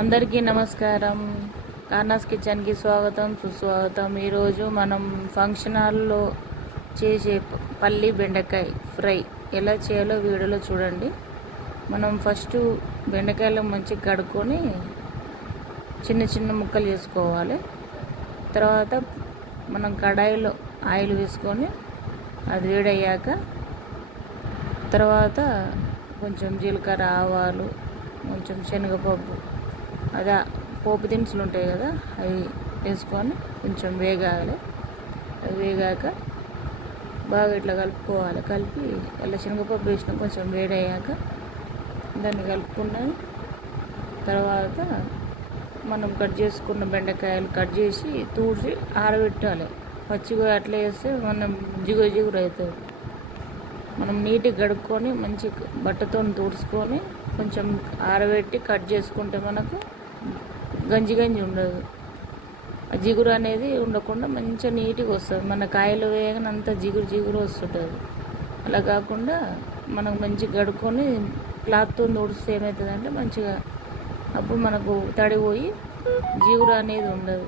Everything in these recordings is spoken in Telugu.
అందరికీ నమస్కారం. కార్నాస్ కిచెన్కి స్వాగతం సుస్వాగతం. ఈరోజు మనం ఫంక్షన్ హాల్లో చేసే పల్లి బెండకాయ ఫ్రై ఎలా చేయాలో వీడియోలో చూడండి. మనం ఫస్ట్ బెండకాయలు మంచిగా కడుక్కొని చిన్న చిన్న ముక్కలు చేసుకోవాలి. తర్వాత మనం కడాయిలో ఆయిల్ వేసుకొని అది వేడయ్యాక తర్వాత కొంచెం జీలకర్ర, ఆవాలు, కొంచెం శనగపప్పు, అదే పోపు దినుసులు ఉంటాయి కదా, అవి వేసుకొని కొంచెం వేగాలి. అవి వేగాక బాగా ఇట్లా కలుపుకోవాలి. కలిపి ఇలా శనగపప్పు వేసిన కొంచెం వేడయ్యాక దాన్ని కలుపుకున్నాను. తర్వాత మనం కట్ చేసుకున్న బెండకాయలు కట్ చేసి తూడ్చి ఆరబెట్టాలి. పచ్చిగా అట్లా వేస్తే మనం జిగురు అవుతుంది. మనం నీట్గా కడుక్కొని మంచి బట్టతో తుడుచుకొని కొంచెం ఆరబెట్టి కట్ చేసుకుంటే మనకు గంజి ఉండదు. ఆ జిగురు అనేది ఉండకుండా మంచిగా నీట్గా వస్తుంది. మన కాయలు వేయగానే అంత జిగురు వస్తుంటుంది. అలా కాకుండా మనం మంచిగా కడుక్కొని క్లాత్తో తుడిస్తే ఏమవుతుందంటే మంచిగా అప్పుడు మనకు తడిపోయి జిగురు అనేది ఉండదు.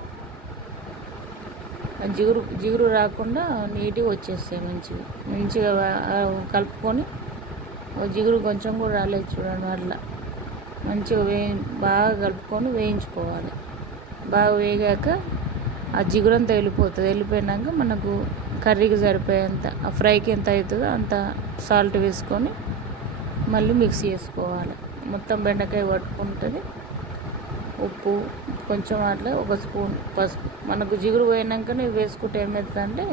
జిగురు రాకుండా నీట్గా వచ్చేస్తాయి. మంచిగా కలుపుకొని జిగురు కొంచెం కూడా రాలేదు చూడండి. అట్లా మంచిగా బాగా కలుపుకొని వేయించుకోవాలి. బాగా వేగాక ఆ జిగురు అంతా వెళ్ళిపోతుంది. వెళ్ళిపోయినాక మనకు కర్రీకి సరిపోయేంత, ఆ ఫ్రైకి ఎంత అవుతుందో అంత సాల్ట్ వేసుకొని మళ్ళీ మిక్స్ చేసుకోవాలి. మొత్తం బెండకాయ పట్టుకుంటుంది. ఉప్పు కొంచెం అట్లా ఒక స్పూన్ పసుపు, మనకు జిగురు పోయినాకనే వేసుకుంటే ఏమవుతుందంటే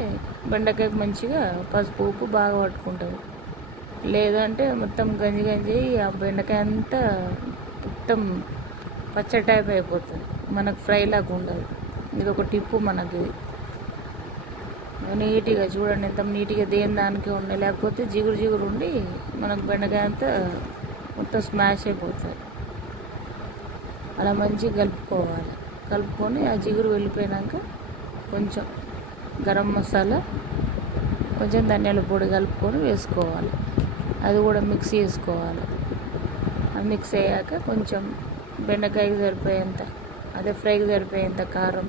బెండకాయకు మంచిగా పసుపు ఉప్పు బాగా పట్టుకుంటుంది. లేదంటే మొత్తం గంజి ఆ బెండకాయ అంతా మొత్తం పచ్చడి టైప్ అయిపోతుంది. మనకు ఫ్రై లాగా ఉండదు. ఇది ఒక టిప్పు మనకి. నీట్గా చూడండి, ఎంత నీట్గా దేని దానికి ఉన్నాయి. లేకపోతే జిగురు ఉండి మనకు బెండకాయ అంతా మొత్తం స్మాష్ అయిపోతుంది. అలా మంచిగా కలుపుకోవాలి. కలుపుకొని ఆ జిగురు వెళ్ళిపోయాక కొంచెం గరం మసాలా, కొంచెం ధనియాల పొడి కలుపుకొని వేసుకోవాలి. అది కూడా మిక్స్ చేసుకోవాలి. అది మిక్స్ అయ్యాక కొంచెం బెండకాయకి సరిపోయేంత, అదే ఫ్రైకి సరిపోయేంత కారం,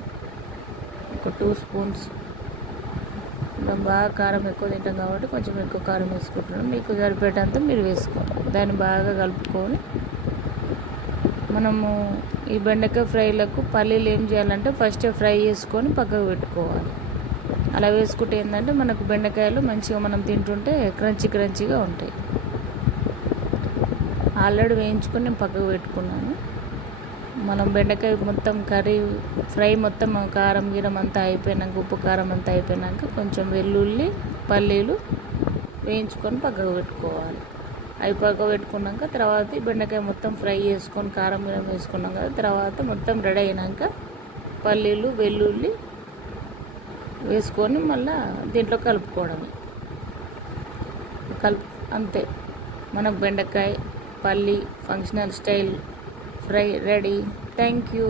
ఒక 2 స్పూన్స్. మేము బాగా కారం ఎక్కువ తింటాం కాబట్టి కొంచెం ఎక్కువ కారం వేసుకుంటున్నాం. మీకు సరిపోయేటంత మీరు వేసుకోండి. దాన్ని బాగా కలుపుకొని మనము ఈ బెండకాయ ఫ్రైలకు పల్లీలు ఏం చేయాలంటే ఫస్ట్ ఫ్రై చేసుకొని పక్కకు పెట్టుకోవాలి. అలా వేసుకుంటే ఏంటంటే మనకు బెండకాయలు మంచిగా మనం తింటుంటే క్రంచీగా ఉంటాయి. ఆల్రెడీ వేయించుకొని నేను పక్కకు పెట్టుకున్నాను. మనం బెండకాయ మొత్తం కర్రీ ఫ్రై మొత్తం కారం గీరం అంతా అయిపోయినాక, ఉప్పు కారం అంతా అయిపోయినాక కొంచెం వెల్లుల్లి, పల్లీలు వేయించుకొని పక్కకు పెట్టుకోవాలి. అవి పక్కకు పెట్టుకున్నాక తర్వాత బెండకాయ మొత్తం ఫ్రై చేసుకొని కారం గీరం వేసుకున్నాం కదా, తర్వాత మొత్తం రెడీ అయినాక పల్లీలు, వెల్లుల్లి వేసుకొని మళ్ళీ దీంట్లో కలుపుకోవడమే. అంతే, మనకు బెండకాయ పల్లి functional style fry ready. Thank you.